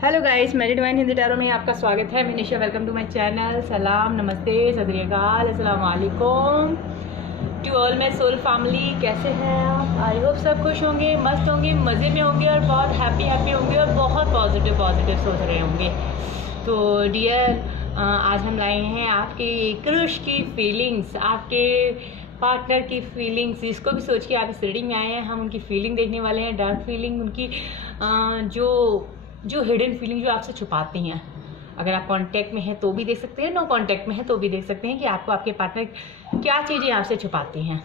Hello guys, मेरी divine Hindi tarot में आपका स्वागत है। मैं Nisha, welcome to my channel. सलाम, नमस्ते, सत श्री अकाल, अस्सलाम वालेकुम to all my soul family. कैसे हैं आप? आई होप सब खुश होंगे, मस्त होंगे, मज़े में होंगे और बहुत हैप्पी होंगे और बहुत पॉजिटिव सोच रहे होंगे। तो डियर, आज हम लाए हैं आपके क्रश की फीलिंग्स, आपके पार्टनर की फीलिंग्स, जिसको भी सोच के आप इस रीडिंग में आए हैं। हम उनकी फीलिंग देखने वाले हैं, डार्क फीलिंग, उनकी जो हिडन फीलिंग जो आपसे छुपाती हैं। अगर आप कांटेक्ट में हैं तो भी देख सकते हैं, नो कांटेक्ट में हैं तो भी देख सकते हैं कि आपको आपके पार्टनर क्या चीज़ें आपसे छुपाती हैं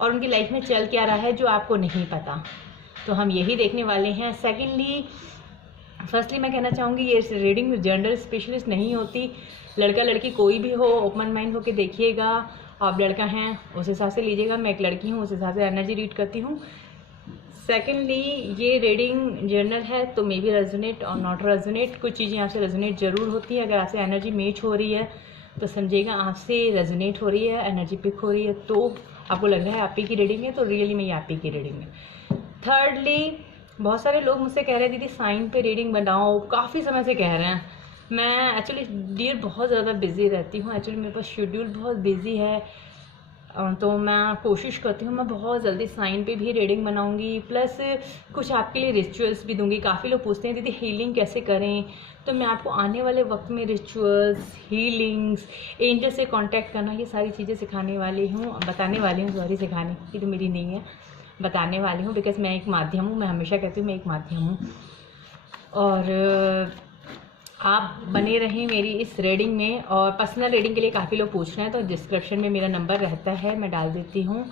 और उनकी लाइफ में चल क्या रहा है जो आपको नहीं पता। तो हम यही देखने वाले हैं। सेकेंडली, फर्स्टली मैं कहना चाहूँगी, ये रीडिंग जेंडर स्पेशलिस्ट नहीं होती। लड़का लड़की कोई भी हो, ओपन माइंड होकर देखिएगा। आप लड़का हैं उस हिसाब से लीजिएगा, मैं एक लड़की हूँ उस हिसाब से एनर्जी रीड करती हूँ। सेकेंडली, ये रीडिंग जर्नल है तो मे बी रेजोनेट और नॉट रेजोनेट। कुछ चीज़ें आपसे रेजोनेट ज़रूर होती है। अगर आपसे एनर्जी मैच हो रही है तो समझिएगा आपसे रेजोनेट हो रही है, एनर्जी पिक हो रही है, तो आपको लग रहा है आप ही की रीडिंग है, तो रियली में ये आप ही की रीडिंग है। थर्डली, बहुत सारे लोग मुझसे कह रहे हैं दीदी साइन पे रीडिंग बनाओ, काफ़ी समय से कह रहे हैं। मैं एक्चुअली डियर बहुत ज़्यादा बिजी रहती हूँ, एक्चुअली मेरे पास शेड्यूल बहुत बिजी है, तो मैं कोशिश करती हूँ मैं बहुत जल्दी साइन पे भी रीडिंग बनाऊंगी, प्लस कुछ आपके लिए रिचुअल्स भी दूंगी। काफ़ी लोग पूछते हैं दीदी हीलिंग कैसे करें, तो मैं आपको आने वाले वक्त में रिचुअल्स, हीलिंग्स, एंजल से कांटेक्ट करना, ये सारी चीज़ें सिखाने वाली हूँ, बताने वाली हूँ। सॉरी, सिखाने की तो मेरी नहीं है, बताने वाली हूँ, बिकॉज मैं एक माध्यम हूँ। मैं हमेशा कहती हूँ मैं एक माध्यम हूँ। और आप बने रहें मेरी इस रीडिंग में। और पर्सनल रीडिंग के लिए काफ़ी लोग पूछ रहे हैं, तो डिस्क्रिप्शन में मेरा नंबर रहता है, मैं डाल देती हूँ।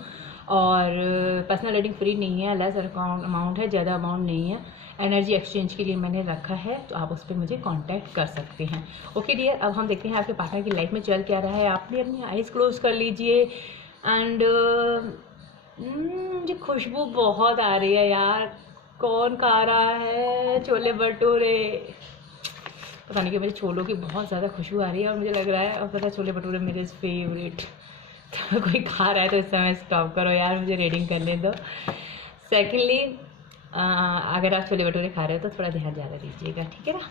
और पर्सनल रीडिंग फ्री नहीं है, लेस अमाउंट है, ज़्यादा अमाउंट नहीं है। एनर्जी एक्सचेंज के लिए मैंने रखा है, तो आप उस पर मुझे कांटेक्ट कर सकते हैं। ओके डियर, अब हम देखते हैं आपके पार्टनर की लाइफ में चल क्या रहा है। आप भी अपनी आइज़ क्लोज कर लीजिए। एंड मुझे खुशबू बहुत आ रही है यार। कौन खा रहा है छोले भटूरे? पता नहीं कि मुझे छोलों की बहुत ज़्यादा खुशबू आ रही है और मुझे लग रहा है, और पता छोले भटूरे मेरे फेवरेट। तो कोई खा रहा है तो इस समय स्टॉप करो यार, मुझे रीडिंग करने दो। सेकेंडली, अगर आप छोले भटूरे खा रहे हो तो थोड़ा ध्यान ज़्यादा दीजिएगा, ठीक है ना।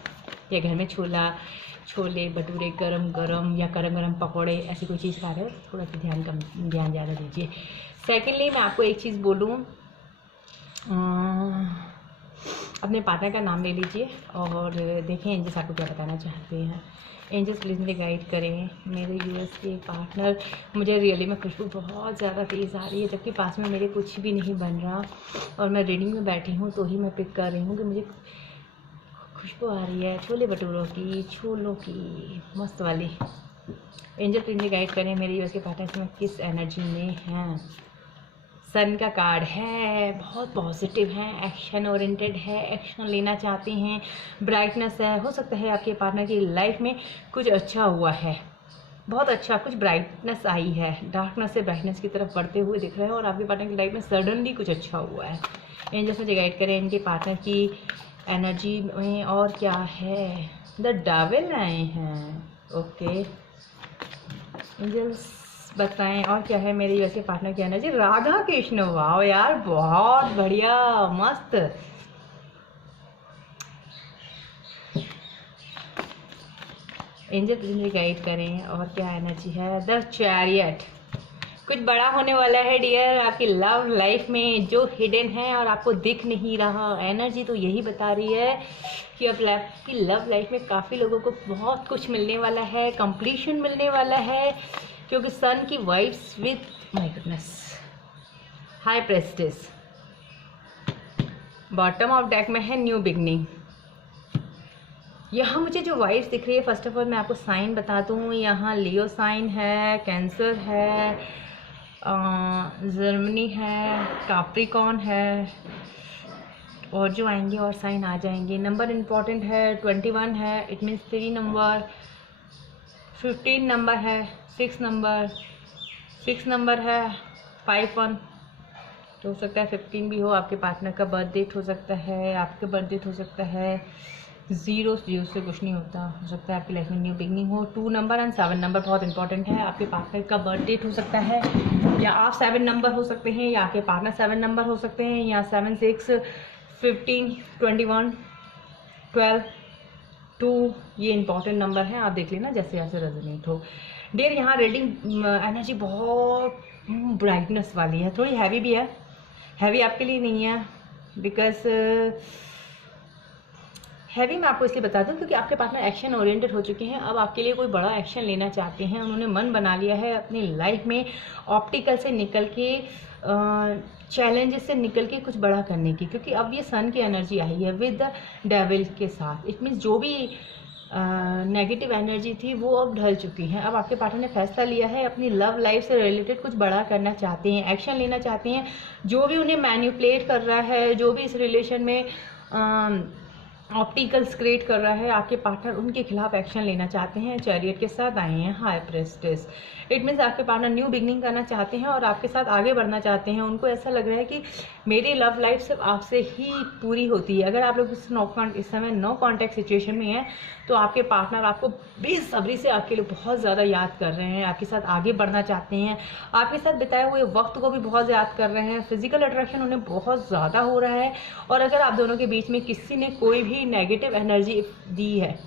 या घर में छोले भटूरे गरम गरम या गरम गरम पकौड़े, ऐसी कोई चीज़ खा रहे हो थोड़ा सा ध्यान ज़्यादा दीजिए। सेकेंडली, मैं आपको एक चीज़ बोलूँ, अपने पार्टनर का नाम ले लीजिए और देखें एंजल्स आपको क्या बताना चाहते हैं। एंजल्स प्लीज़ मुझे गाइड करें। मेरे यूएस के पार्टनर, मुझे रियली में खुशबू बहुत ज़्यादा तेज़ आ रही है, जबकि पास में मेरे कुछ भी नहीं बन रहा और मैं रीडिंग में बैठी हूँ तो ही मैं पिक कर रही हूँ कि मुझे खुशबू आ रही है छोले भटूरों की, छोलों की, मस्त वाली। एंजल प्लीज़ मुझे गाइड करें मेरे यूएस के पार्टनर में किस एनर्जी में हैं। सन का कार्ड है, बहुत पॉजिटिव है, एक्शन ओरिएंटेड है, एक्शन लेना चाहते हैं, ब्राइटनेस है। हो सकता है आपके पार्टनर की लाइफ में कुछ अच्छा हुआ है, बहुत अच्छा, कुछ ब्राइटनेस आई है, डार्कनेस से ब्राइटनेस की तरफ बढ़ते हुए दिख रहे हैं और आपके पार्टनर की लाइफ में सडनली कुछ अच्छा हुआ है। एंजल्स मुझे गाइड करें इनके पार्टनर की एनर्जी में और क्या है। द डेविल आए हैं, ओके। एंजल्स बताएं और क्या है मेरे यूएस के पार्टनर की एनर्जी। राधा कृष्ण, वाह यार, बहुत बढ़िया, मस्त। एंजल प्लीज गाइड करें और क्या एनर्जी है। द चैरियट, कुछ बड़ा होने वाला है डियर आपकी लव लाइफ में जो हिडन है और आपको दिख नहीं रहा। एनर्जी तो यही बता रही है कि अब आपकी लव लाइफ में काफ़ी लोगों को बहुत कुछ मिलने वाला है, कंप्लीशन मिलने वाला है, क्योंकि सन की vibes with, my goodness, high prestige. Bottom of deck में है न्यू बिगनिंग। यहाँ मुझे जो वाइब्स दिख रही है, फर्स्ट ऑफ ऑल मैं आपको साइन बता दूँ। यहाँ लियो साइन है, कैंसर है, जर्मनी है, कैप्रिकॉर्न है, और जो आएंगे और साइन आ जाएंगे। नंबर इम्पॉर्टेंट है, 21 है, इट मीन्स 3 नंबर, 15 नंबर है, 6 नंबर है, 5-1 हो सकता है, 15 भी हो। आपके पार्टनर का बर्थ डेट हो सकता है, आपका बर्थ डेट हो सकता है। 0 से कुछ नहीं होता, हो सकता है आपकी लाइफ में न्यू बिगनिंग हो। 2 नंबर एंड 7 नंबर बहुत इंपॉर्टेंट है। आपके पार्टनर का बर्थ डेट हो सकता है, या आप 7 नंबर हो सकते हैं, या आपके पार्टनर 7 नंबर हो सकते हैं, या 7, 6, 15, 21, 12, 2 ये इंपॉर्टेंट नंबर है, आप देख लेना जैसे जैसे रेजोनेट हो। डियर यहाँ रीडिंग एनर्जी बहुत ब्राइटनेस वाली है, थोड़ी हैवी भी है। हैवी आपके लिए नहीं है, बिकॉज हैवी मैं आपको इसलिए बता दूं क्योंकि आपके पार्टनर एक्शन ओरिएंटेड हो चुके हैं। अब आपके लिए कोई बड़ा एक्शन लेना चाहते हैं, उन्होंने मन बना लिया है अपनी लाइफ में ऑप्टिकल से निकल के, चैलेंजेस से निकल के कुछ बड़ा करने की, क्योंकि अब ये सन की एनर्जी आई है विद द डेविल के साथ। इट मीन्स जो भी नेगेटिव एनर्जी थी वो अब ढल चुकी है। अब आपके पार्टनर ने फैसला लिया है, अपनी लव लाइफ से रिलेटेड कुछ बड़ा करना चाहते हैं, एक्शन लेना चाहते हैं। जो भी उन्हें मैनिपुलेट कर रहा है, जो भी इस रिलेशन में ऑप्टिकल्स क्रिएट कर रहा है, आपके पार्टनर उनके खिलाफ एक्शन लेना चाहते हैं। चैरियट के साथ आए हैं हाई प्रेस्टिस। इट मीन्स आपके पार्टनर न्यू बिगनिंग करना चाहते हैं और आपके साथ आगे बढ़ना चाहते हैं। उनको ऐसा लग रहा है कि मेरी लव लाइफ सिर्फ आपसे ही पूरी होती है। अगर आप लोग इस समय नो कॉन्टैक्ट सिचुएशन में हैं तो आपके पार्टनर आपको बेसब्री से आपके लिए बहुत ज़्यादा याद कर रहे हैं, आपके साथ आगे बढ़ना चाहते हैं, आपके साथ बिताए हुए वक्त को भी बहुत याद कर रहे हैं। फिजिकल अट्रैक्शन उन्हें बहुत ज़्यादा हो रहा है। और अगर आप दोनों के बीच में किसी ने कोई भी नेगेटिव एनर्जी दी है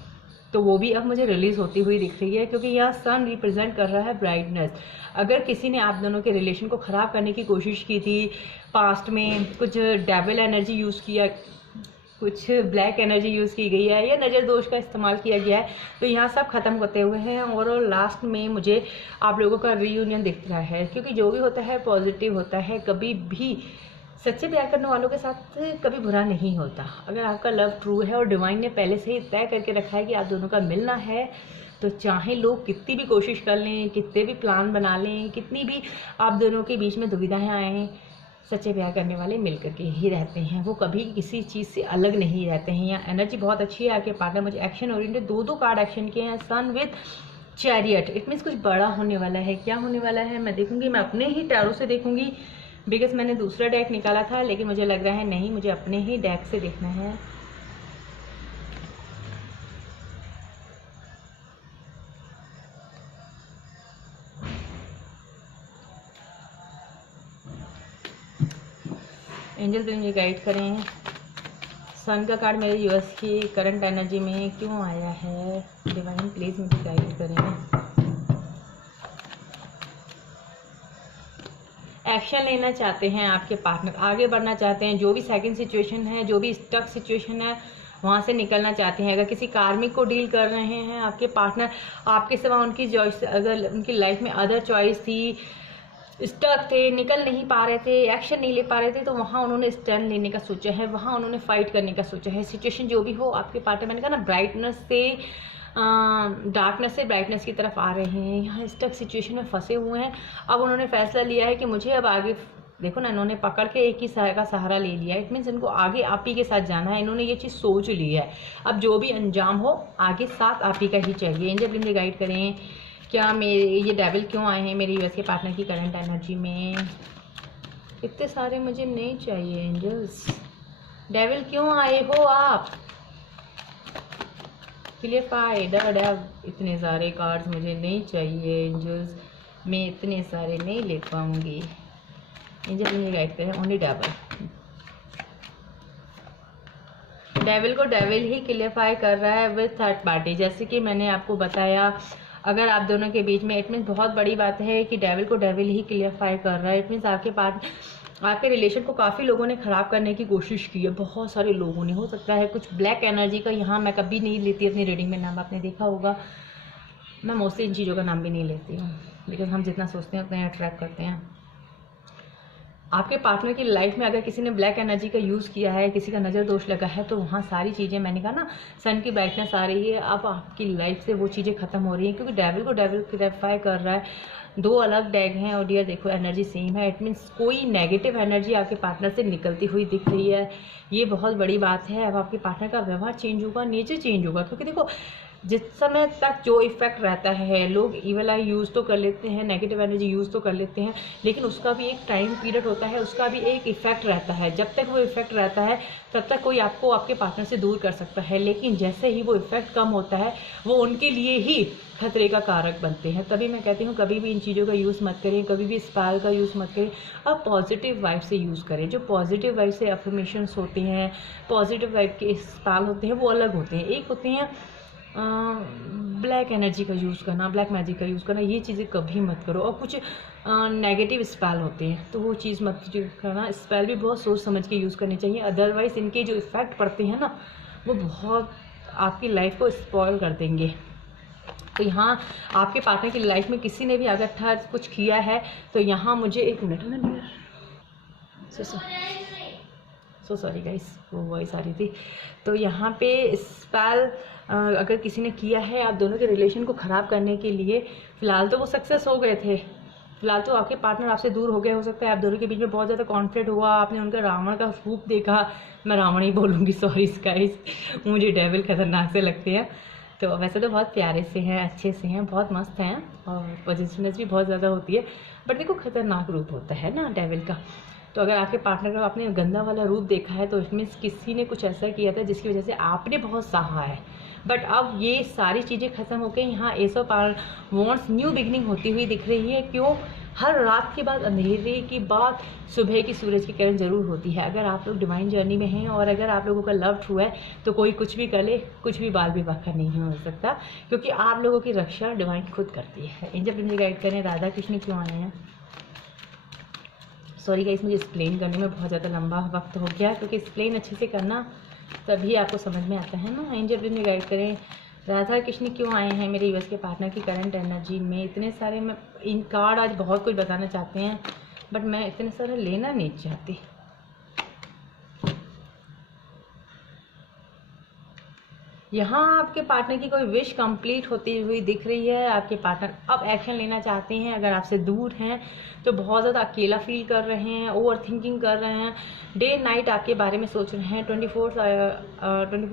तो वो भी अब मुझे रिलीज होती हुई दिख रही है, क्योंकि यहाँ सन रिप्रेजेंट कर रहा है ब्राइटनेस। अगर किसी ने आप दोनों के रिलेशन को ख़राब करने की कोशिश की थी, पास्ट में कुछ डेविल एनर्जी यूज़ किया, कुछ ब्लैक एनर्जी यूज़ की गई है या नज़र दोष का इस्तेमाल किया गया है, तो यहाँ सब ख़त्म होते हुए हैं। और लास्ट में मुझे आप लोगों का रीयूनियन दिख रहा है, क्योंकि जो भी होता है पॉजिटिव होता है। कभी भी सच्चे प्यार करने वालों के साथ कभी बुरा नहीं होता। अगर आपका लव ट्रू है और डिवाइन ने पहले से ही तय करके रखा है कि आप दोनों का मिलना है, तो चाहे लोग कितनी भी कोशिश कर लें, कितने भी प्लान बना लें, कितनी भी आप दोनों के बीच में दुविधाएं आएँ, सच्चे प्यार करने वाले मिलकर के ही रहते हैं। वो कभी किसी चीज़ से अलग नहीं रहते हैं। यहाँ एनर्जी बहुत अच्छी है। आपके पार्टनर मुझे एक्शन ओरिएंटेड 2 कार्ड एक्शन किए हैं, सन विद चैरियट। इट मीन्स कुछ बड़ा होने वाला है। क्या होने वाला है मैं देखूंगी, मैं अपने ही टैरो से देखूंगी, बिकॉज मैंने दूसरा डेक निकाला था, लेकिन मुझे लग रहा है नहीं, मुझे अपने ही डेक से देखना है। एंजल भी मुझे गाइड करें। सन का कार्ड मेरे यूएस की करंट एनर्जी में क्यों आया है, डिवाइन प्लीज़ मुझे गाइड करें। एक्शन लेना चाहते हैं आपके पार्टनर, आगे बढ़ना चाहते हैं। जो भी सेकंड सिचुएशन है, जो भी स्टक सिचुएशन है, वहाँ से निकलना चाहते हैं। अगर किसी कार्मिक को डील कर रहे हैं आपके पार्टनर, आपके सिवा उनकी चॉइस, अगर उनकी लाइफ में अदर चॉइस थी, स्टक थे, निकल नहीं पा रहे थे, एक्शन नहीं ले पा रहे थे, तो वहाँ उन्होंने स्टैंड लेने का सोचा है, वहाँ उन्होंने फाइट करने का सोचा है। सिचुएशन जो भी हो, आपके पार्टनर, मैंने कहा ना, ब्राइटनेस से डार्कनेस से ब्राइटनेस की तरफ आ रहे हैं। यहाँ स्टक सिचुएशन में फंसे हुए हैं। अब उन्होंने फैसला लिया है कि मुझे अब आगे, देखो ना, इन्होंने पकड़ के एक ही का सहारा ले लिया। इट मीन्स इनको आगे आप ही के साथ जाना है। इन्होंने ये चीज़ सोच ली है। अब जो भी अंजाम हो, आगे साथ आप ही का ही चाहिए। एंजल मुझे गाइड करें, क्या मेरे ये डेविल क्यों आए हैं मेरे यूएस के पार्टनर की करंट एनर्जी में। इतने सारे मुझे नहीं चाहिए एंजल्स। डेविल क्यों आए हो आप, क्लियरफाई द डेव। इतने सारे कार्ड्स मुझे नहीं चाहिए एंजल्स, मैं इतने सारे नहीं ले पाऊंगी। एंजल मुझे गाइड करें, ओनली डेविल। डेविल को डेविल ही क्लियरफाई कर रहा है विद थर्ड पार्टी। जैसे कि मैंने आपको बताया, अगर आप दोनों के बीच में, इट मीन्स बहुत बड़ी बात है कि डेविल को डेविल ही क्लियरफाई कर रहा है। इट मीन्स आपके पास, आपके रिलेशन को काफ़ी लोगों ने ख़राब करने की कोशिश की है, बहुत सारे लोगों ने। हो सकता है कुछ ब्लैक एनर्जी का, यहाँ मैं कभी नहीं लेती अपनी रीडिंग में नाम, आपने देखा होगा मैं मोस्टली इन चीज़ों का नाम भी नहीं लेती हूँ, बिकॉज हम जितना सोचते हैं उतना अट्रैक्ट करते हैं। आपके पार्टनर की लाइफ में अगर किसी ने ब्लैक एनर्जी का यूज़ किया है, किसी का नज़र दोष लगा है, तो वहाँ सारी चीज़ें, मैंने कहा ना, सन की ब्राइटनेस आ रही है। अब आपकी लाइफ से वो चीज़ें ख़त्म हो रही हैं, क्योंकि डेविल को डेविल क्लियरफाई कर रहा है। 2 अलग डेग हैं और डियर देखो एनर्जी सेम है। इट मीन्स कोई नेगेटिव एनर्जी आपके पार्टनर से निकलती हुई दिख रही है। ये बहुत बड़ी बात है। अब आपके पार्टनर का व्यवहार चेंज होगा, नेचर चेंज होगा, क्योंकि देखो जिस समय तक जो इफ़ेक्ट रहता है, लोग इवल आई यूज़ तो कर लेते हैं, नेगेटिव एनर्जी यूज़ तो कर लेते हैं, लेकिन उसका भी एक टाइम पीरियड होता है, उसका भी एक इफ़ेक्ट रहता है। जब तक वो इफ़ेक्ट रहता है तब तक कोई आपको आपके पार्टनर से दूर कर सकता है, लेकिन जैसे ही वो इफ़ेक्ट कम होता है, वो उनके लिए ही खतरे का कारक बनते हैं। तभी मैं कहती हूँ कभी भी इन चीज़ों का यूज़ मत करें, कभी भी स्पेल का यूज़ मत करें। अब पॉजिटिव वाइब से यूज़ करें। जो पॉजिटिव वाइब से अफर्मेशंस होते हैं, पॉजिटिव वाइब के स्पेल होते हैं, वो अलग होते हैं। एक होते हैं ब्लैक एनर्जी का यूज़ करना, ब्लैक मैजिक का यूज़ करना, ये चीज़ें कभी मत करो। और कुछ नेगेटिव स्पेल होते हैं तो वो चीज़ मत करना। स्पेल भी बहुत सोच समझ के यूज़ करने चाहिए, अदरवाइज़ इनके जो इफ़ेक्ट पड़ते हैं ना वो बहुत आपकी लाइफ को स्पॉइल कर देंगे। तो यहाँ आपके पार्टनर की लाइफ में किसी ने भी अगर कुछ किया है तो यहाँ मुझे एक मिनट सो सॉरी गाइस, वो वॉइस आ रही थी। तो यहाँ पे स्पेल अगर किसी ने किया है आप दोनों के रिलेशन को ख़राब करने के लिए, फ़िलहाल तो वो सक्सेस हो गए थे, फिलहाल तो आपके पार्टनर आपसे दूर हो गए, हो सकता है आप दोनों के बीच में बहुत ज़्यादा कॉन्फ्लिक्ट हुआ, आपने उनका रावण का रूप देखा। मैं रावण ही बोलूँगी, सॉरी गाइस, मुझे डेविल खतरनाक से लगते हैं। तो वैसे तो बहुत प्यारे से हैं, अच्छे से हैं, बहुत मस्त हैं और पॉजिटिवनेस भी बहुत ज़्यादा होती है, बट देखो खतरनाक रूप होता है ना डेविल का। तो अगर आपके पार्टनर का आपने गंदा वाला रूप देखा है तो इसमें किसी ने कुछ ऐसा किया था जिसकी वजह से आपने बहुत सहा है। बट अब ये सारी चीज़ें ख़त्म हो गई। यहाँ S of wands new beginning होती हुई दिख रही है। क्यों? हर रात के बाद, अंधेरे की बाद सुबह की सूरज की किरण ज़रूर होती है। अगर आप लोग डिवाइन जर्नी में हैं और अगर आप लोगों का लव ट्रू है तो कोई कुछ भी कर ले, कुछ भी बाल विवाह का नहीं हो सकता, क्योंकि आप लोगों की रक्षा डिवाइन खुद करती है। एंजल मुझे गाइड करें, राधा कृष्ण क्यों आए हैं? सॉरी गाइस, मुझे एक्सप्लेन करने में बहुत ज़्यादा लंबा वक्त हो गया, क्योंकि एक्सप्लेन अच्छे से करना तभी आपको समझ में आता है ना। एंजल मुझे गाइड करें, राधा कृष्ण क्यों आए हैं मेरे यूएस के पार्टनर की करंट एनर्जी में? इतने सारे मैं इन कार्ड आज बहुत कुछ बताना चाहते हैं, बट मैं इतने सारे लेना नहीं चाहती। यहाँ आपके पार्टनर की कोई विश कंप्लीट होती हुई दिख रही है। आपके पार्टनर अब एक्शन लेना चाहते हैं। अगर आपसे दूर हैं तो बहुत ज़्यादा अकेला फील कर रहे हैं, ओवर थिंकिंग कर रहे हैं, डे नाइट आपके बारे में सोच रहे हैं, 24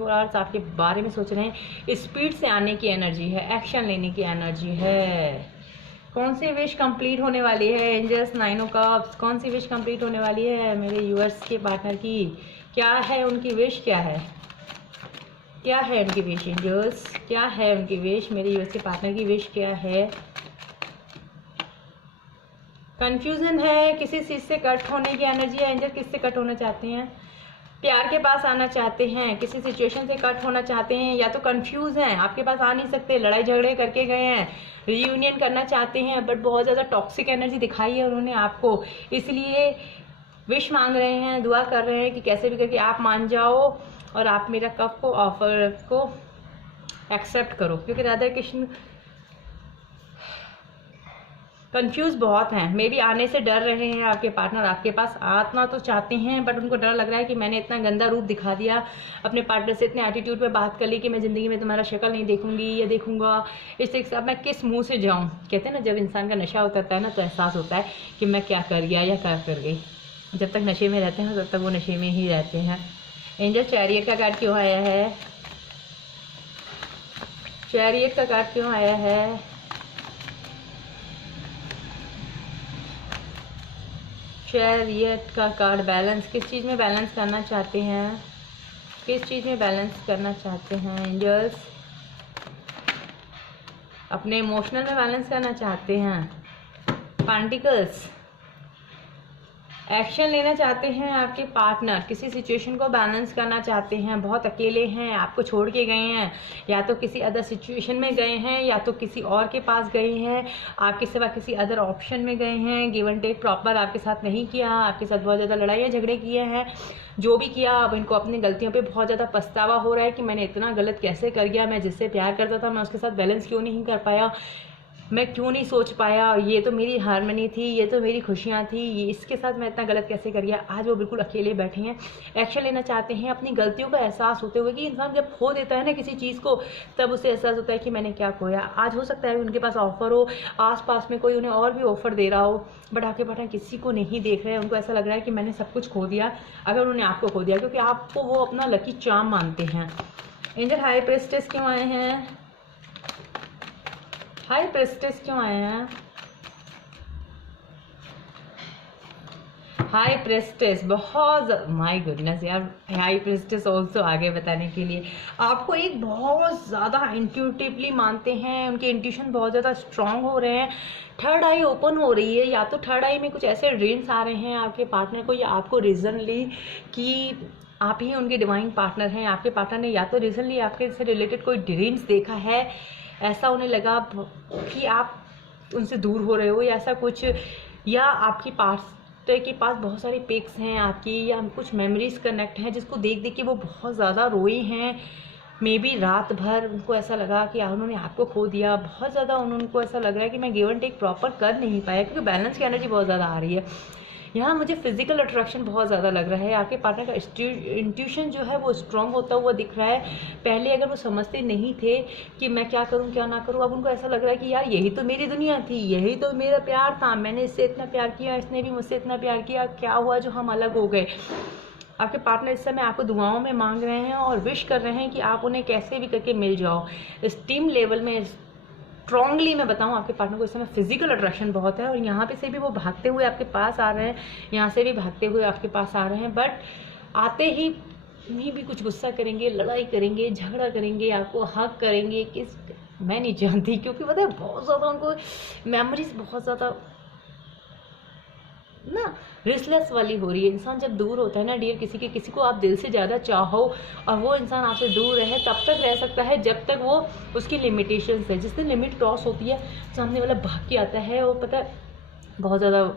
आवर्स आपके बारे में सोच रहे हैं। स्पीड से आने की एनर्जी है, एक्शन लेने की एनर्जी है। कौन सी विश कंप्लीट होने वाली है? एंजल्स, 9 ऑफ कप्स, कौन सी विश कंप्लीट होने वाली है मेरे यूएस के पार्टनर की? क्या है उनकी विश? क्या है उनकी विश? एंजल्स, क्या है उनकी विश? मेरे यूएस के पार्टनर की विश क्या है? कंफ्यूजन है, किसी चीज़ से कट होने की एनर्जी है। एंजल किससे कट होना चाहते हैं? प्यार के पास आना चाहते हैं, किसी सिचुएशन से कट होना चाहते हैं, या तो कंफ्यूज हैं, आपके पास आ नहीं सकते, लड़ाई झगड़े करके गए हैं, रियूनियन करना चाहते हैं, बट बहुत ज़्यादा टॉक्सिक एनर्जी दिखाई है उन्होंने आपको, इसलिए विश मांग रहे हैं, दुआ कर रहे हैं कि कैसे भी करके आप मान जाओ और आप मेरा कप को, ऑफर को एक्सेप्ट करो। क्योंकि राधा कृष्ण कंफ्यूज बहुत हैं, मे बी आने से डर रहे हैं। आपके पार्टनर आपके पास आना तो चाहते हैं, बट उनको डर लग रहा है कि मैंने इतना गंदा रूप दिखा दिया, अपने पार्टनर से इतने एटीट्यूड पे बात कर ली कि मैं ज़िंदगी में तुम्हारा शक्ल नहीं देखूंगी या देखूंगा, इससे अब मैं किस मुंह से जाऊं। कहते हैं ना, जब इंसान का नशा उतरता है ना तो एहसास होता है कि मैं क्या कर गया या क्या कर गई। जब तक नशे में रहते हैं तब तक वो नशे में ही रहते हैं। एंजल, चैरियट का कार्ड क्यों आया है? चैरियट का कार्ड क्यों आया है? चैरियट का कार्ड, बैलेंस, किस चीज़ में बैलेंस करना चाहते हैं? किस चीज़ में बैलेंस करना चाहते हैं एंजल्स? अपने इमोशनल में बैलेंस करना चाहते हैं। पेंटिकल्स, एक्शन लेना चाहते हैं आपके पार्टनर, किसी सिचुएशन को बैलेंस करना चाहते हैं, बहुत अकेले हैं, आपको छोड़ के गए हैं, या तो किसी अदर सिचुएशन में गए हैं या तो किसी और के पास गए हैं, आपके सिवा किसी अदर ऑप्शन में गए हैं, गिव एंड टेक प्रॉपर आपके साथ नहीं किया, आपके साथ बहुत ज़्यादा लड़ाइयाँ झगड़े किए हैं। जो भी किया, अब इनको अपनी गलतियों पे बहुत ज़्यादा पछतावा हो रहा है कि मैंने इतना गलत कैसे कर गया, मैं जिससे प्यार करता था मैं उसके साथ बैलेंस क्यों नहीं कर पाया, मैं क्यों नहीं सोच पाया, ये तो मेरी हारमनी थी, ये तो मेरी खुशियाँ थी, ये इसके साथ मैं इतना गलत कैसे कर गया। आज वो बिल्कुल अकेले बैठे हैं, एक्शन लेना चाहते हैं, अपनी गलतियों का एहसास होते हुए कि इंसान जब खो देता है ना किसी चीज़ को तब उसे एहसास होता है कि मैंने क्या खोया। आज हो सकता है उनके पास ऑफर हो, आसपास में कोई उन्हें और भी ऑफर दे रहा हो, बट आपके पार्टनर किसी को नहीं देख रहे हैं। उनको ऐसा लग रहा है कि मैंने सब कुछ खो दिया अगर उन्होंने आपको खो दिया, क्योंकि आपको वो अपना लकी चार्म मानते हैं। एंजल, हाई प्रेस्टिस क्यों आए हैं? हाई प्रेस्टिस क्यों आए हैं? हाई प्रेस्टिस, बहुत माय गुडनेस यार, हाई प्रेस्टिस ऑल्सो आगे बताने के लिए आपको एक बहुत ज़्यादा इंट्यूटिवली मानते हैं, उनके इंट्यूशन बहुत ज़्यादा स्ट्रांग हो रहे हैं, थर्ड आई ओपन हो रही है, या तो थर्ड आई में कुछ ऐसे ड्रीम्स आ रहे हैं आपके पार्टनर को या आपको रीजनली कि आप ही उनके डिवाइन पार्टनर हैं। आपके पार्टनर ने या तो रिसेंटली आपके से रिलेटेड कोई ड्रीम्स देखा है, ऐसा उन्हें लगा कि आप उनसे दूर हो रहे हो या ऐसा कुछ, या आपकी पार्टनर के पास बहुत सारे पिक्स हैं आपकी, या कुछ मेमोरीज कनेक्ट हैं जिसको देख देख के वो बहुत ज़्यादा रोए हैं। मे बी रात भर उनको ऐसा लगा कि उन्होंने आपको खो दिया, बहुत ज़्यादा उनको ऐसा लग रहा है कि मैं गिव एंड टेक प्रॉपर कर नहीं पाया, क्योंकि बैलेंस की एनर्जी बहुत ज़्यादा आ रही है। यहाँ मुझे फिजिकल अट्रैक्शन बहुत ज़्यादा लग रहा है। आपके पार्टनर का इंट्यूशन जो है वो स्ट्रॉन्ग होता हुआ दिख रहा है। पहले अगर वो समझते नहीं थे कि मैं क्या करूँ क्या ना करूँ, अब उनको ऐसा लग रहा है कि यार यही तो मेरी दुनिया थी, यही तो मेरा प्यार था, मैंने इससे इतना प्यार किया, इसने भी मुझसे इतना प्यार किया, क्या हुआ जो हम अलग हो गए। आपके पार्टनर इस समय आपको दुआओं में मांग रहे हैं और विश कर रहे हैं कि आप उन्हें कैसे भी करके मिल जाओ। इस टीम लेवल में स्ट्रॉन्गली मैं बताऊं, आपके पार्टनर को इस समय फिजिकल अट्रैक्शन बहुत है, और यहाँ पे से भी वो भागते हुए आपके पास आ रहे हैं, यहाँ से भी भागते हुए आपके पास आ रहे हैं। बट आते ही नहीं भी कुछ गुस्सा करेंगे, लड़ाई करेंगे, झगड़ा करेंगे, आपको हक करेंगे, किस मैं नहीं जानती, क्योंकि पता है बहुत ज़्यादा उनको मेमोरीज बहुत ज़्यादा ना रेस्टलेस वाली हो रही है। इंसान जब दूर होता है ना डियर, किसी को आप दिल से ज़्यादा चाहो और वो इंसान आपसे दूर रहे, तब तक रह सकता है जब तक वो उसकी लिमिटेशंस है। जिस दिन लिमिट क्रॉस होती है, सामने वाला भाग के आता है, और पता है बहुत ज़्यादा।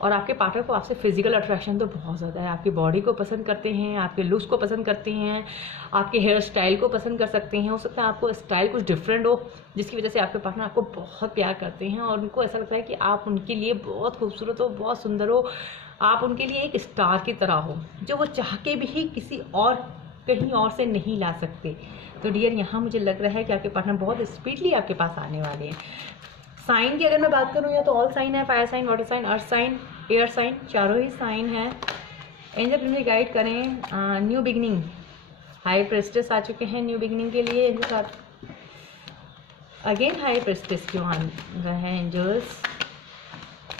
और आपके पार्टनर को आपसे फिजिकल अट्रैक्शन तो बहुत ज़्यादा है। आपकी बॉडी को पसंद करते हैं, आपके लुक्स को पसंद करते हैं, आपके हेयर स्टाइल को पसंद कर सकते हैं। हो सकता है आपको स्टाइल कुछ डिफरेंट हो, जिसकी वजह से आपके पार्टनर आपको बहुत प्यार करते हैं, और उनको ऐसा लगता है कि आप उनके लिए बहुत खूबसूरत हो, बहुत सुंदर हो, आप उनके लिए एक स्टार की तरह हो, जो वो चाह के भी किसी और कहीं और से नहीं ला सकते। तो डियर, यहाँ मुझे लग रहा है कि आपके पार्टनर बहुत स्पीडली आपके पास आने वाले हैं। साइन की अगर मैं बात करूँ, या तो ऑल साइन है, fire sign, water sign, earth sign, air sign, चारों ही साइन है। एंजल मुझे गाइड करें। न्यू बिगनिंग, हाई प्रेस्टिस आ चुके हैं न्यू बिगनिंग के लिए इनके साथ। अगेन हाई प्रेस्टिस क्यों आ रहे हैं एंजल्स?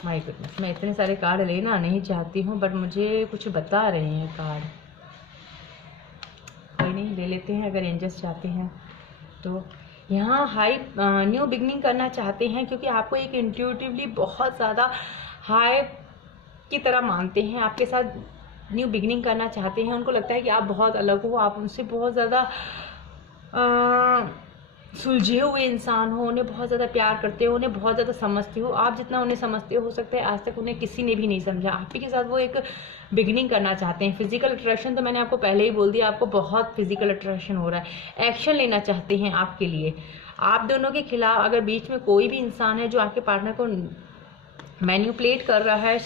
माय गुडनेस, मैं इतने सारे कार्ड लेना नहीं चाहती हूँ, बट मुझे कुछ बता रहे हैं कार्ड। कोई नहीं, ले लेते हैं अगर एंजल्स चाहते हैं तो। यहाँ हाई न्यू बिगनिंग करना चाहते हैं, क्योंकि आपको एक इंट्यूटिवली बहुत ज़्यादा हाई की तरह मानते हैं, आपके साथ न्यू बिगनिंग करना चाहते हैं। उनको लगता है कि आप बहुत अलग हो, आप उनसे बहुत ज़्यादा सुलझे हुए इंसान हो, उन्हें बहुत ज़्यादा प्यार करते हो, उन्हें बहुत ज़्यादा समझते हो। आप जितना उन्हें समझते हो सकता है आज तक उन्हें किसी ने भी नहीं समझा। आप ही के साथ वो एक बिगनिंग करना चाहते हैं। फिजिकल अट्रैक्शन तो मैंने आपको पहले ही बोल दिया, आपको बहुत फिजिकल अट्रैक्शन हो रहा है। एक्शन लेना चाहते हैं आपके लिए। आप दोनों के खिलाफ अगर बीच में कोई भी इंसान है जो आपके पार्टनर को मैनिपुलेट कर रहा है,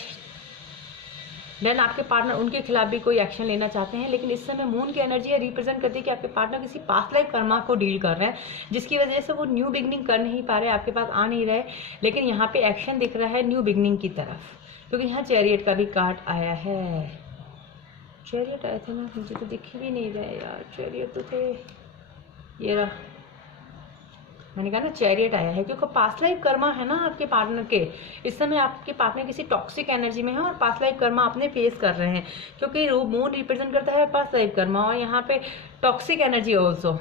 देन आपके पार्टनर उनके खिलाफ भी कोई एक्शन लेना चाहते हैं। लेकिन इस समय मून की एनर्जी रिप्रेजेंट करती है कि आपके पार्टनर किसी पास्ट लाइफ कर्मा को डील कर रहे हैं, जिसकी वजह से वो न्यू बिगनिंग कर नहीं पा रहे, आपके पास आ नहीं रहे। लेकिन यहाँ पे एक्शन दिख रहा है न्यू बिगनिंग की तरफ, क्योंकि यहाँ चैरियट का भी कार्ड आया है। चैरियट आए थे ना, मुझे तो दिख भी नहीं रहे यार, चैरियट तो थे, ये रहा, मैंने कहा ना चैरियट आया है, क्योंकि पास्ट लाइफ कर्मा है ना आपके पार्टनर के। इस समय आपके पार्टनर किसी टॉक्सिक एनर्जी में है और पास्ट लाइफ कर्मा अपने फेस कर रहे हैं, क्योंकि मून रिप्रेजेंट करता है पास्ट लाइफ कर्मा, और यहाँ पे टॉक्सिक एनर्जी ऑल्सो।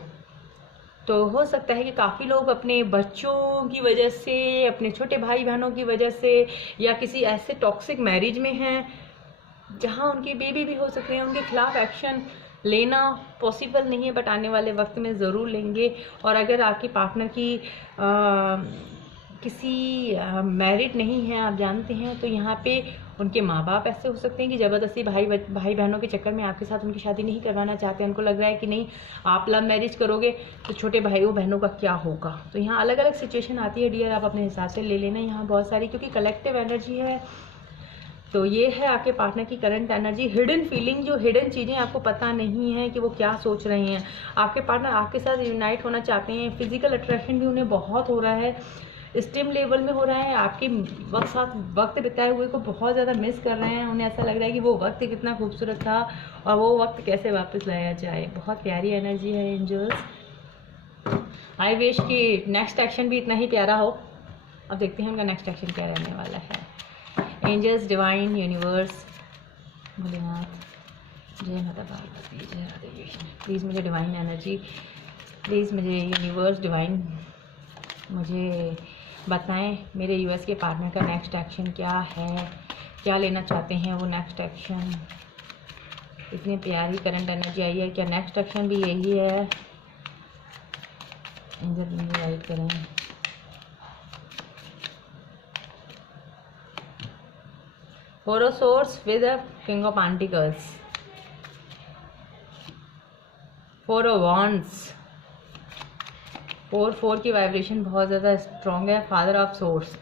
तो हो सकता है कि काफ़ी लोग अपने बच्चों की वजह से, अपने छोटे भाई बहनों की वजह से, या किसी ऐसे टॉक्सिक मैरिज में हैं जहाँ उनके बेबी भी हो सकते हैं, उनके खिलाफ एक्शन लेना पॉसिबल नहीं है, बट आने वाले वक्त में ज़रूर लेंगे। और अगर आपकी पार्टनर की किसी मैरिड नहीं है, आप जानते हैं, तो यहाँ पे उनके माँ बाप ऐसे हो सकते हैं कि ज़बरदस्ती भाई बहनों के चक्कर में आपके साथ उनकी शादी नहीं करवाना चाहते। उनको लग रहा है कि नहीं, आप लव मैरिज करोगे तो छोटे भाइयों बहनों का क्या होगा। तो यहाँ अलग अलग सिचुएशन आती है डियर, आप अपने हिसाब से ले लेना यहाँ बहुत सारी, क्योंकि कलेक्टिव एनर्जी है। तो ये है आपके पार्टनर की करंट एनर्जी। हिडन फीलिंग, जो हिडन चीज़ें आपको पता नहीं है कि वो क्या सोच रहे हैं। आपके पार्टनर आपके साथ यूनाइट होना चाहते हैं, फिजिकल अट्रैक्शन भी उन्हें बहुत हो रहा है, स्टीम लेवल में हो रहा है। आपके साथ वक्त बिताए हुए को बहुत ज़्यादा मिस कर रहे हैं। उन्हें ऐसा लग रहा है कि वो वक्त कितना खूबसूरत था और वो वक्त कैसे वापस लाया जाए। बहुत प्यारी एनर्जी है एंजल्स। आई विश कि नेक्स्ट एक्शन भी इतना ही प्यारा हो। अब देखते हैं उनका नेक्स्ट एक्शन क्या रहने वाला है। एंजल्स, डिवाइन, यूनिवर्स, भोलेनाथ, जय माता पार्वती, जय राधे कृष्ण। प्लीज़ मुझे डिवाइन एनर्जी, प्लीज़ मुझे यूनिवर्स डिवाइन मुझे बताएं मेरे यूएस के पार्टनर का नेक्स्ट एक्शन क्या है, क्या लेना चाहते हैं वो नेक्स्ट एक्शन। इतनी प्यारी करंट एनर्जी आई है। क्या नेक्स्ट एक्शन भी यही है? एंजल गाइड करें। Four of source with king of pentacles, four of wands, four की वाइब्रेशन बहुत ज़्यादा स्ट्रॉन्ग है। Father of source,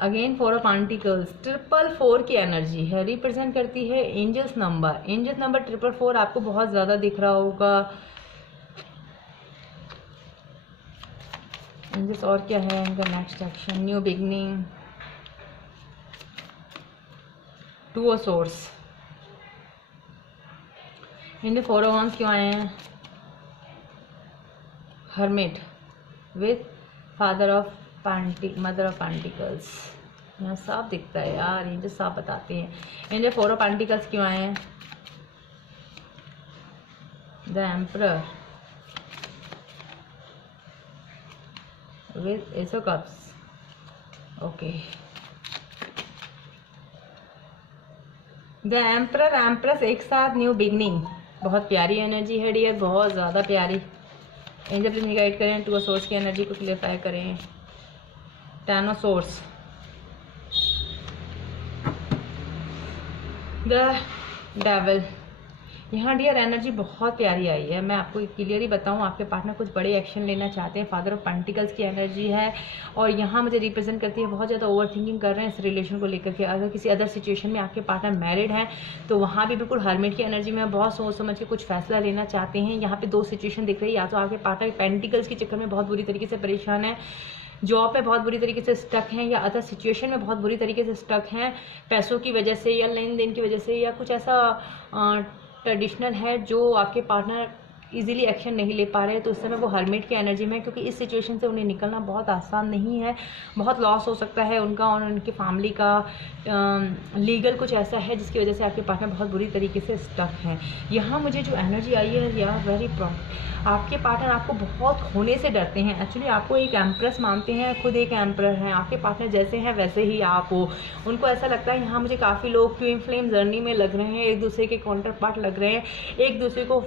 again four of pentacles, 444 की एनर्जी है, रिप्रेजेंट करती है एंजल्स नंबर। एंजल्स नंबर 444 आपको बहुत ज़्यादा दिख रहा होगा। एंजल्स और क्या है इनका next action? New beginning, two of source, इनके फोर ऑफ वॉन्ड्स क्यों आए हैं? Hermit with father of mother of pentacles, यहाँ साफ दिखता है यार, ये जो साफ बताते हैं। इनके फोर ऑफ पेंटिकल्स क्यों आए हैं? The emperor with S of cups, okay. The emperor empress एक साथ, न्यू बिगनिंग, बहुत प्यारी एनर्जी है डियर, बहुत ज़्यादा प्यारी। एंजल प्लीज गाइड करें, टू सोर्स की एनर्जी को क्लियरफाई करें। Ten of source, the devil, यहाँ डियर एनर्जी बहुत प्यारी आई है। मैं आपको क्लियरली बताऊँ, आपके पार्टनर कुछ बड़े एक्शन लेना चाहते हैं। फादर ऑफ पेंटिकल्स की एनर्जी है और यहाँ मुझे रिप्रेजेंट करती है बहुत ज़्यादा ओवर थिंकिंग कर रहे हैं इस रिलेशन को लेकर के। अगर किसी अदर सिचुएशन में आपके पार्टनर मैरिड हैं तो वहाँ भी बिल्कुल हर्मिट की एनर्जी में बहुत सोच समझ के कुछ फैसला लेना चाहते हैं। यहाँ पे दो सिचुएशन दिख रही है, या तो आपके पार्टनर पेंटिकल्स के चक्कर में बहुत बुरी तरीके से परेशान है, जॉब पे बहुत बुरी तरीके से स्टक हैं, या अदर सिचुएशन में बहुत बुरी तरीके से स्टक हैं, पैसों की वजह से या लेन देन की वजह से, या कुछ ऐसा ट्रेडिशनल है जो आपके पार्टनर इजीली एक्शन नहीं ले पा रहे हैं। तो उस समय वो हर्मिट की एनर्जी में, क्योंकि इस सिचुएशन से उन्हें निकलना बहुत आसान नहीं है, बहुत लॉस हो सकता है उनका और उनकी फैमिली का। लीगल कुछ ऐसा है जिसकी वजह से आपके पार्टनर बहुत बुरी तरीके से स्टक हैं। यहाँ मुझे जो एनर्जी आई है यार, वेरी प्रॉब्लम, आपके पार्टनर आपको बहुत खोने से डरते हैं। एक्चुअली आपको एक एम्प्रेस मानते हैं, खुद एक एम्परर हैं। आपके पार्टनर जैसे हैं वैसे ही आप हो। उनको ऐसा लगता है, यहाँ मुझे काफ़ी लोग ट्विन फ्लेम जर्नी में लग रहे हैं, एक दूसरे के काउंटर पार्ट लग रहे हैं, एक दूसरे को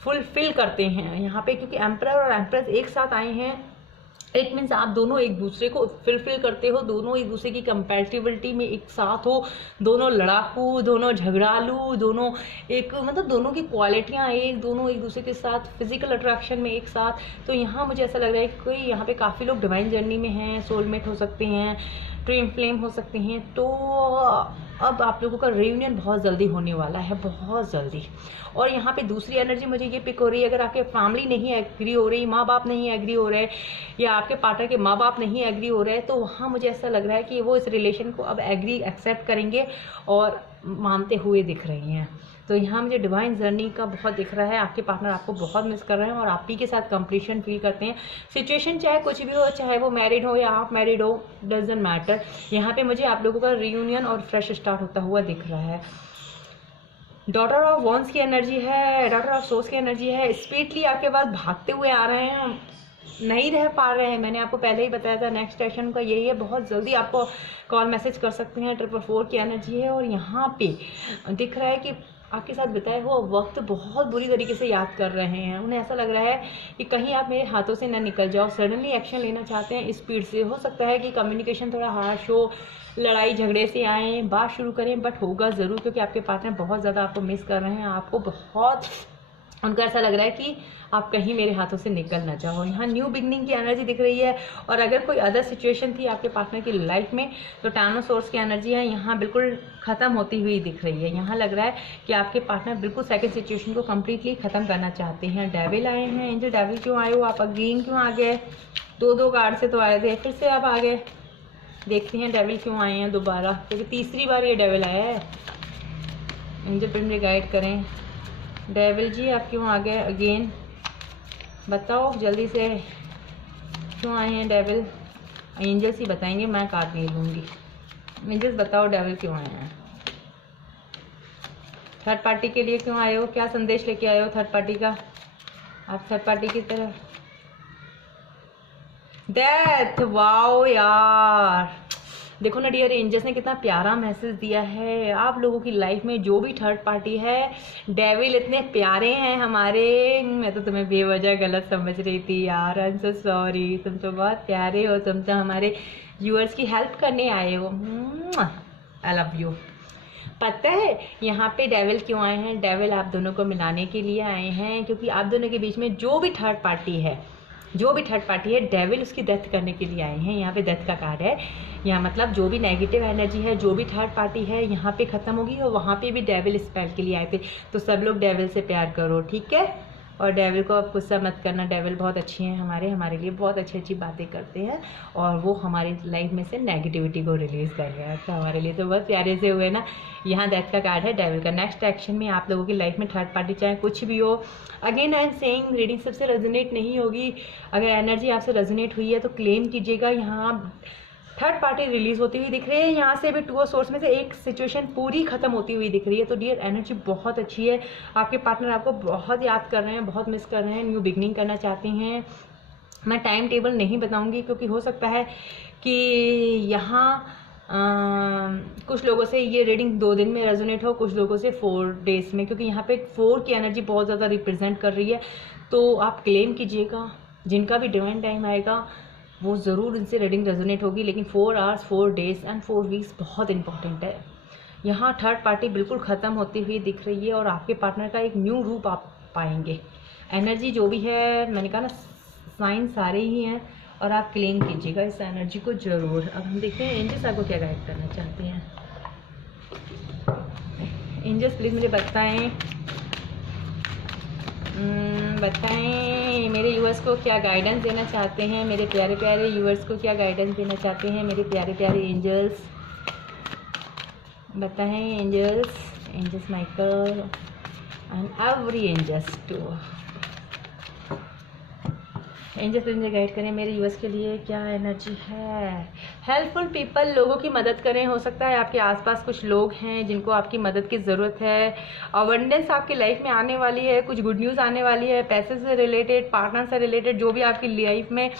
फुलफिल करते हैं यहाँ पे, क्योंकि एम्परर और एम्प्रेस एक साथ आए हैं। एक मीन्स आप दोनों एक दूसरे को फुलफिल करते हो, दोनों एक दूसरे की कंपैटिबिलिटी में एक साथ हो, दोनों लड़ाकू, दोनों झगड़ालू, दोनों एक मतलब दोनों की क्वालिटियाँ एक, दोनों एक दूसरे के साथ फिजिकल अट्रैक्शन में एक साथ। तो यहाँ मुझे ऐसा लग रहा है कि कोई यहाँ पे काफ़ी लोग डिवाइन जर्नी में हैं, सोलमेट हो सकते हैं, ट्विन फ्लेम हो सकते हैं। तो अब आप लोगों का रियूनियन बहुत जल्दी होने वाला है, बहुत जल्दी। और यहाँ पे दूसरी एनर्जी मुझे ये पिक हो रही है, अगर आपके फैमिली नहीं एग्री हो रही, माँ बाप नहीं एग्री हो रहे, या आपके पार्टनर के माँ बाप नहीं एग्री हो रहे, तो वहाँ मुझे ऐसा लग रहा है कि वो इस रिलेशन को अब एग्री एक्सेप्ट करेंगे और मानते हुए दिख रही हैं। तो यहाँ मुझे डिवाइन जर्नी का बहुत दिख रहा है। आपके पार्टनर आपको बहुत मिस कर रहे हैं और आप ही के साथ कंप्लीशन फील करते हैं। सिचुएशन चाहे कुछ भी हो, चाहे वो मैरिड हो या आप मैरिड हो, डजंट मैटर। यहाँ पे मुझे आप लोगों का रियूनियन और फ्रेश स्टार्ट होता हुआ दिख रहा है। डॉटर ऑफ वॉन्स की एनर्जी है, डॉटर ऑफ सोर्स की एनर्जी है। स्पीडली आपके पास भागते हुए आ रहे हैं, नहीं रह पा रहे हैं। मैंने आपको पहले ही बताया था नेक्स्ट सेशन का यही है, बहुत जल्दी आपको कॉल मैसेज कर सकते हैं। 444 की एनर्जी है और यहाँ पे दिख रहा है कि आपके साथ बिताए हुआ वक्त बहुत बुरी तरीके से याद कर रहे हैं। उन्हें ऐसा लग रहा है कि कहीं आप मेरे हाथों से ना निकल जाओ। सडनली एक्शन लेना चाहते हैं स्पीड से। हो सकता है कि कम्युनिकेशन थोड़ा हार्श हो, लड़ाई झगड़े से आए, बात शुरू करें, बट होगा ज़रूर, क्योंकि आपके पार्टनर बहुत ज़्यादा आपको मिस कर रहे हैं। आपको बहुत उनको ऐसा लग रहा है कि आप कहीं मेरे हाथों से निकल ना जाओ। यहाँ न्यू बिगनिंग की एनर्जी दिख रही है। और अगर कोई अदर सिचुएशन थी आपके पार्टनर की लाइफ में, तो टेन ऑफ सोर्स की एनर्जी है यहाँ बिल्कुल ख़त्म होती हुई दिख रही है। यहाँ लग रहा है कि आपके पार्टनर बिल्कुल सेकंड सिचुएशन को कम्प्लीटली ख़त्म करना चाहते हैं। डेविल आए हैं। एंजल डेविल क्यों आए हो आप? अगेन क्यों आ गए? दो कार्ड से तो आए थे, फिर से आप आ गए। देखते हैं डेविल क्यों आए हैं दोबारा, क्योंकि तीसरी बार ये डेविल आया है। एंजल पे मुझे गाइड करें। डेविल जी आप क्यों आ गए अगेन? बताओ जल्दी से, क्यों आए हैं डेविल? एंजल्स ही बताएंगे, मैं कार्ड नहीं लूँगी। एंजल्स बताओ डेविल क्यों आए हैं? थर्ड पार्टी के लिए क्यों आए हो? क्या संदेश लेके आए हो थर्ड पार्टी का? आप थर्ड पार्टी की तरफ डेथ। वाओ यार, देखो ना डियर, एंजल्स ने कितना प्यारा मैसेज दिया है। आप लोगों की लाइफ में जो भी थर्ड पार्टी है, डेविल इतने प्यारे हैं हमारे। मैं तो तुम्हें बेवजह गलत समझ रही थी यार, आई एम सो सॉरी। तुम तो बहुत प्यारे हो, तुम तो हमारे व्यूअर्स की हेल्प करने आए हो। I love you. पता है यहाँ पे डेविल क्यों आए हैं? डेविल आप दोनों को मिलाने के लिए आए हैं, क्योंकि आप दोनों के बीच में जो भी थर्ड पार्टी है, डेविल उसकी डेथ करने के लिए आए हैं। यहाँ पे डेथ का कार्ड है। यहाँ मतलब जो भी नेगेटिव एनर्जी है, जो भी थर्ड पार्टी है, यहाँ पे ख़त्म होगी। और वहाँ पे भी डेविल स्पेल के लिए आए थे। तो सब लोग डेविल से प्यार करो, ठीक है? और डेविल को आप गुस्सा मत करना। डेविल बहुत अच्छे हैं, हमारे लिए बहुत अच्छी अच्छी बातें करते हैं, और वो हमारी लाइफ में से नेगेटिविटी को रिलीज़ कर रहे हैं। तो हमारे लिए तो बहुत प्यारे से हुए ना। यहाँ डेथ का कार्ड है डेविल का। नेक्स्ट एक्शन में आप लोगों की लाइफ में थर्ड पार्टी चाहे कुछ भी हो, again I am saying, reading सबसे रेजोनेट नहीं होगी। अगर एनर्जी आपसे रेजोनेट हुई है तो क्लेम कीजिएगा। यहाँ थर्ड पार्टी रिलीज होती हुई दिख रही है। यहाँ से भी टू ऑफ सोर्स में से एक सिचुएशन पूरी खत्म होती हुई दिख रही है। तो डियर, एनर्जी बहुत अच्छी है। आपके पार्टनर आपको बहुत याद कर रहे हैं, बहुत मिस कर रहे हैं, न्यू बिगनिंग करना चाहते हैं। मैं टाइम टेबल नहीं बताऊंगी, क्योंकि हो सकता है कि यहाँ कुछ लोगों से ये रीडिंग 2 दिन में रेजोनेट हो, कुछ लोगों से 4 डेज में, क्योंकि यहाँ पे 4 की एनर्जी बहुत ज़्यादा रिप्रेजेंट कर रही है। तो आप क्लेम कीजिएगा, जिनका भी डिवाइन टाइम आएगा वो ज़रूर इनसे रीडिंग रेजोनेट होगी। लेकिन 4 आवर्स, 4 डेज एंड 4 वीक्स बहुत इंपॉर्टेंट है। यहाँ थर्ड पार्टी बिल्कुल ख़त्म होती हुई दिख रही है, और आपके पार्टनर का एक न्यू रूप आप पाएंगे। एनर्जी जो भी है, मैंने कहा ना, साइन सारे ही हैं, और आप क्लेम कीजिएगा इस एनर्जी को ज़रूर। अब हम देखते हैं एंजल्स आपको क्या गाइड करना चाहते हैं। एंजल्स प्लीज़ मुझे बताएं मेरे व्यूअर्स को क्या गाइडेंस देना चाहते हैं। मेरे प्यारे प्यारे व्यूअर्स को क्या गाइडेंस देना चाहते हैं मेरे प्यारे प्यारे एंजल्स, बताएं angels Michael and every angels to. Angels मुझे गाइड करें मेरे व्यूअर्स के लिए क्या एनर्जी है। हेल्पफुल पीपल, लोगों की मदद करें। हो सकता है आपके आसपास कुछ लोग हैं जिनको आपकी मदद की ज़रूरत है। अबंडेंस आपकी लाइफ में आने वाली है, कुछ गुड न्यूज़ आने वाली है, पैसे से रिलेटेड, पार्टनर से रिलेटेड, जो भी आपकी लाइफ में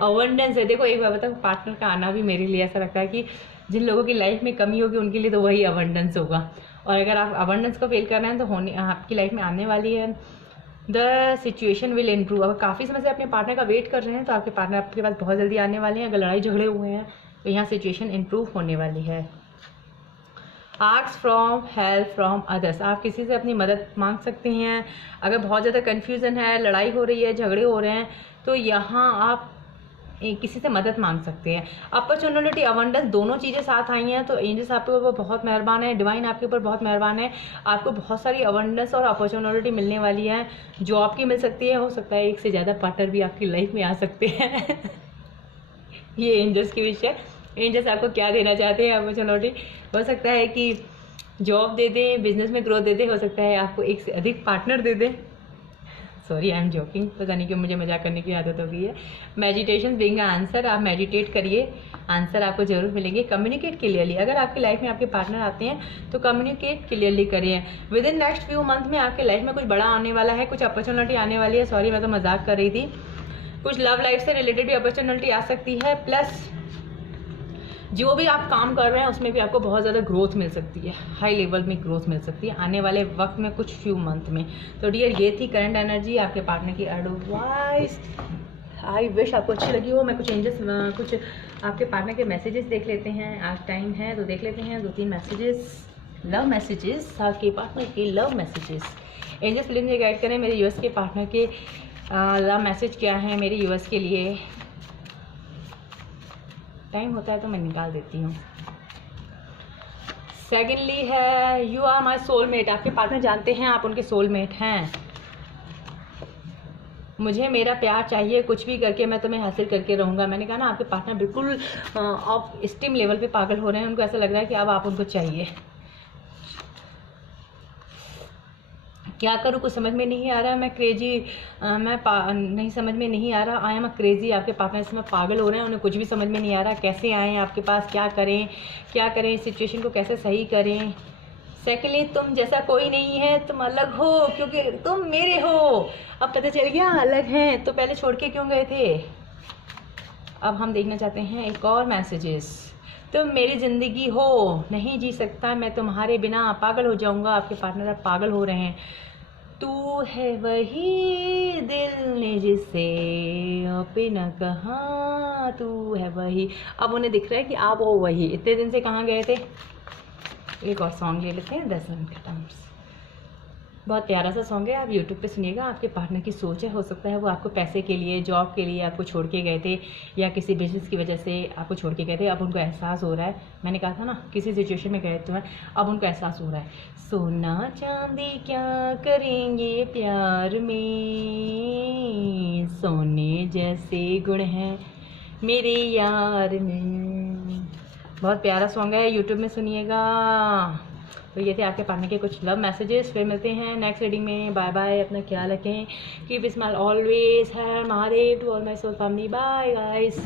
अबंडेंस है। देखो एक बार बताऊँ, पार्टनर का आना भी मेरे लिए ऐसा लगता है कि जिन लोगों की लाइफ में कमी होगी उनके लिए तो वही अबंडेंस होगा। और अगर आप अबंडेंस को फील कर रहे हैं तो आपकी लाइफ में आने वाली है। The situation will improve. अगर काफ़ी समय से अपने पार्टनर का वेट कर रहे हैं तो आपके पार्टनर आपके पास बहुत जल्दी आने वाले हैं। अगर लड़ाई झगड़े हुए हैं तो यहाँ सिचुएशन इम्प्रूव होने वाली है। Ask from help from others, आप किसी से अपनी मदद मांग सकते हैं। अगर बहुत ज़्यादा कन्फ्यूज़न है, लड़ाई हो रही है, झगड़े हो रहे हैं, तो यहाँ आप किसी से मदद मांग सकते हैं। अपॉर्चुनिटी, अबंडेंस, दोनों चीज़ें साथ आई हैं। तो एंजल्स आपके ऊपर बहुत मेहरबान है, डिवाइन आपके ऊपर बहुत मेहरबान है। आपको बहुत सारी अबंडेंस और अपॉर्चुनिटी मिलने वाली है। जॉब की मिल सकती है, हो सकता है एक से ज़्यादा पार्टनर भी आपकी लाइफ में आ सकते हैं। ये एंजल्स की विश है। एंजल्स आपको क्या देना चाहते हैं अपॉर्चुनिटी। हो सकता है कि जॉब दे दें, बिजनेस में ग्रोथ दे दें, हो सकता है आपको एक से अधिक पार्टनर दे दें। सॉरी, आई एम जोकिंग, पता नहीं क्यों मुझे मजाक करने की आदत हो गई है। मेडिटेशन बिंग आंसर, आप मेडिटेट करिए, आंसर आपको जरूर मिलेंगे। कम्युनिकेट क्लियरली, अगर आपकी लाइफ में आपके पार्टनर आते हैं तो कम्युनिकेट क्लियरली करिए। With in next few month में आपके लाइफ में कुछ बड़ा आने वाला है, कुछ अपॉर्चुनिटी आने वाली है। सॉरी, मैं तो मजाक कर रही थी। कुछ लव लाइफ से रिलेटेड भी अपॉर्चुनिटी आ सकती है, प्लस जो भी आप काम कर रहे हैं उसमें भी आपको बहुत ज़्यादा ग्रोथ मिल सकती है, हाई लेवल में ग्रोथ मिल सकती है आने वाले वक्त में, कुछ फ्यू मंथ में। तो डियर, ये थी करंट एनर्जी, आपके पार्टनर की एडवाइस। आई विश आपको अच्छी लगी हो। मैं कुछ कुछ आपके पार्टनर के मैसेजेस देख लेते हैं। आज टाइम है तो देख लेते हैं 2-3 मैसेजेस, लव मैसेजेस, आपके पार्टनर के लव मैसेजेस। एंजल्स प्लीज मुझे गाइड करें मेरे यूएस के पार्टनर के लव मैसेज क्या है मेरे यूएस के लिए। टाइम होता है तो मैं निकाल देती हूँ। सेकेंडली है, यू आर माई सोलमेट। आपके पार्टनर जानते हैं आप उनके सोलमेट हैं। मुझे मेरा प्यार चाहिए, कुछ भी करके मैं तुम्हें हासिल करके रहूँगा। मैंने कहा ना, आपके पार्टनर बिल्कुल ऑफ स्टीम लेवल पे पागल हो रहे हैं। उनको ऐसा लग रहा है कि अब आप उनको चाहिए। क्या करूँ, कुछ समझ में नहीं आ रहा है। मैं क्रेजी, नहीं समझ में नहीं आ रहा। I am crazy. आपके पार्टनर इसमें पागल हो रहे हैं, उन्हें कुछ भी समझ में नहीं आ रहा। कैसे आएँ आपके पास, क्या करें, सिचुएशन को कैसे सही करें। सेकेंडली, तुम जैसा कोई नहीं है, तुम अलग हो, क्योंकि तुम मेरे हो। अब पता चल गया अलग हैं, तो पहले छोड़ के क्यों गए थे। अब हम देखना चाहते हैं एक और मैसेजेस। तुम मेरी ज़िंदगी हो, नहीं जी सकता मैं तुम्हारे बिना, पागल हो जाऊंगा। आपके पार्टनर अब पागल हो रहे हैं। तू है वही दिल ने जिसे अपना कहा, तू है वही। अब उन्हें दिख रहा है कि आप हो वही। इतने दिन से कहाँ गए थे। एक और सॉन्ग ले लेते हैं 10 मिनट का टर्म्स। बहुत प्यारा सा सॉन्ग है, आप यूट्यूब पे सुनिएगा। आपके पार्टनर की सोच है, हो सकता है वो आपको पैसे के लिए, जॉब के लिए आपको छोड़ के गए थे, या किसी बिजनेस की वजह से आपको छोड़ के गए थे। अब उनको एहसास हो रहा है, मैंने कहा था ना किसी सिचुएशन में गए तो हैं, अब उनको एहसास हो रहा है। सोना चांदी क्या करेंगे प्यार में, सोने जैसे गुण हैं मेरे यार में। बहुत प्यारा सॉन्ग है, यूट्यूब में सुनिएगा। तो ये थे आपके पार्टनर के कुछ लव मैसेजेस। फिर मिलते हैं नेक्स्ट रीडिंग में। बाय बाय, अपना ख्याल रखें। Keep smile always. हर Mahadev to all my soul family. Bye guys.